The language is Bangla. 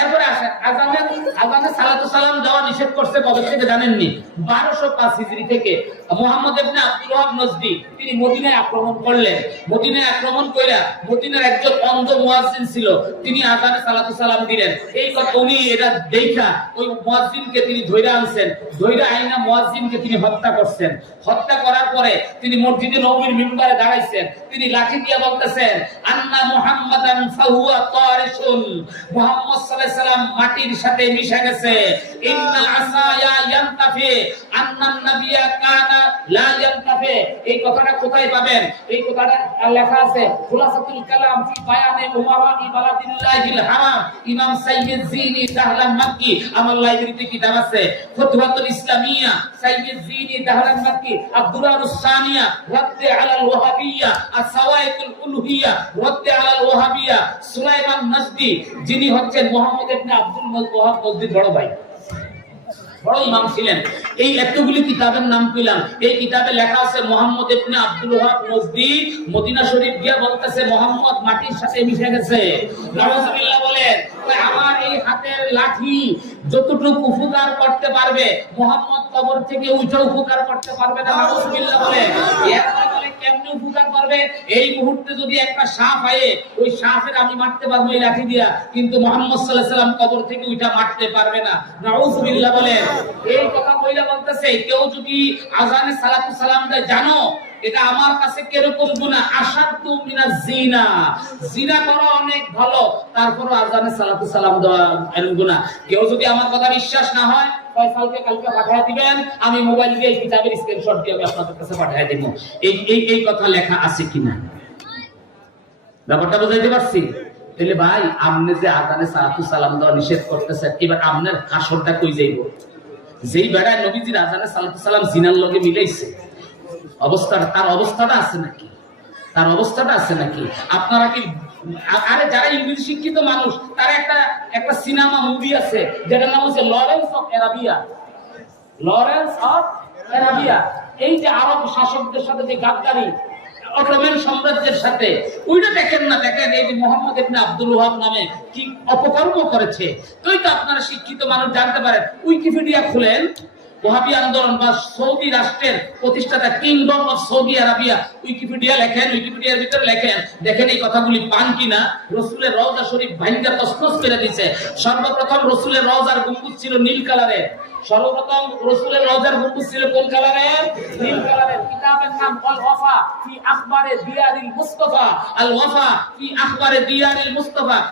এরপরে আসেন আজানে সালাতু সালাম দেওয়া নিষেধ করছে কবে থেকে জানেননি? 1205 হিজরি থেকে। মুহাম্মদ ইবনে আব্দুল ওয়াহাব নজদি তিনি মদিনায় আক্রমণ করলেন। মদিনায় আক্রমণ কইরা মদিনার একজন অন্ধ মুয়াজ্জিন ছিল, তিনি আজানে সালাতু সালাম দিলেন। এই কথা উনি এটা দেখা ওই মুয়াজ্জিনকে তিনি ধইরা আনছেন, ধইরা আইনা মুয়াজ্জিনকে তিনি হত্যা করছেন। হত্যা করার পরে তিনি মসজিদে নববীর মিম্বারে দাঁড়াইছেন, তিনি লাঠি দিয়ে বলতেছেন আন্না মুহাম্মাদান ফাহুয়া তারিশুন, মুহাম্মদ সাল্লাল্লাহু আলাইহি সাল্লাম মাটির সাথে মিশে গেছে। ইন্না আসায়া ইয়ানতাফি আন্নান নাবিয়্যা কানা লা ইয়ানতাফি। এই কথাটা কোথায় পাবেন? এই কথাটা লেখা আছে খুলাসাতুল কালাম ফি বায়ানে উমারাই বালাদিল্লাহিল হারাম, ইমাম সাইয়্যিদ জিনি দাহলান মাক্কি। আমার লাইব্রেরিতে কিতাব আছে ফুতওয়াতুল ইসলামিয়া সাইয়্যিদ জিনি দাহলান মাক্কি, আদ-দুরারুস সানিয়া রাদ্দে আলাল ওয়াহাবিয়্যা, আস-সাওয়াইকুল উলুহিয়্যা রাদ্দে আলাল ওয়াহাবিয়্যা। সুলাইমান নজদি যিনি হচ্ছেন মুহাম্মদ ইবনে আব্দুল ওয়াহাব নজদির বড় ভাই, বড় ইমাম ছিলেন। এই এতগুলি কিতাবের নাম পেলাম। এই কিতাবে লেখা আছে মুহাম্মদ ইবনে আব্দুল ওয়াহাব নজদি মদিনা শরীফ গিয়া বলতেছে মুহাম্মদ মাটির সাথে মিশে গেছে। নাউজুবিল্লাহ বলেন। আমার এই হাতের লাঠি যতটুকু উপকার করতে পারবে মুহাম্মদ কবর থেকে উঠেও উপকার করতে পারবে না। নাউজুবিল্লাহ বলেন। এরপরে বলে কেমনে উপকার করবে? এই মুহূর্তে যদি একটা সাপ আয়ে ওই সাপের আমি মারতে পারবো এই লাঠি দিয়া, কিন্তু মুহাম্মদ সাল্লাল্লাহু আলাইহি সাল্লাম কবর থেকে উঠা মারতে পারবে না। নাউজুবিল্লাহ বলেন। এই কথা কইলা বলতেছে কেউ যদি আজানে সালাতু সালাম দেয়, জানো এটা আমার কাছে কিরকম গুনাহ? আশাদ্দু মিনাজ জিনা। জিনা করা অনেক ভালো, তারপরও আজানে সালাতু সালাম দেওয়া এরকম গুনাহ। কেউ যদি আমার কথা বিশ্বাস না হয় ফয়সালকে কালকে পাঠিয়ে দিবেন, আমি মোবাইল দিয়ে এই কিতাবের স্ক্রিনশট দিয়ে আমি আপনাদের কাছে পাঠিয়ে দেব। এই কথা লেখা আছে কিনা ব্যাপারটা বুঝাইতে পারছি? তাহলে ভাই আপনি যে আজানে সালাতু সালাম দেওয়া নিষেধ করতেছেন, এবার আপনার হাসরটা কই যাইব? যেই বেড়ায় নবীজির আজানে সালাতু সালাম জিনার লগে মিলাইছে, তার অবস্থাটা আছে নাকি? তার অবস্থাটা আছে নাকি? আপনারা কি আরে যারা ইংরেজি শিক্ষিত মানুষ, তার একটা সিনেমা মুভি আছে যেটার নাম হচ্ছে Lawrence of Arabia. Lawrence of Arabia. এই যে আরব শাসকদের সাথে যে গাদ্দারি, অটোমান সাম্রাজ্যের সাথে, ওইটা দেখেন না? দেখেন এই যে মুহাম্মদ ইবনে আব্দুল ওয়াহাব নামে কি অপকর্ম করেছে। তোই তো আপনারা শিক্ষিত মানুষ জানতে পারেন। উইকিপিডিয়া খুলেন, ওয়াহাবি আন্দোলন বা সৌদি রাষ্ট্রের প্রতিষ্ঠাতা kingdom of Saudi Arabia, Wikipedia লেখেন, উইকিপিডিয়ার ভিতরে লেখেন, দেখেন এই কথাগুলি পান কিনা। রাসূলের রওজা শরীফ ভাঙ্গা তছনছ করে দিয়েছে। সর্বপ্রথম রাসূলের রওজার গম্বুজ ছিল নীল কালারের। সর্বপ্রথম রাসূলের রওজার গম্বুজ ছিল কোন কালারের? নীল কালারের। কিতাবের নাম আল ওয়াফা ফি আখবারে দিয়ারিল মুস্তাফা। আল ওয়াফা ফি আখবারে দিয়ারিল মুস্তাফা।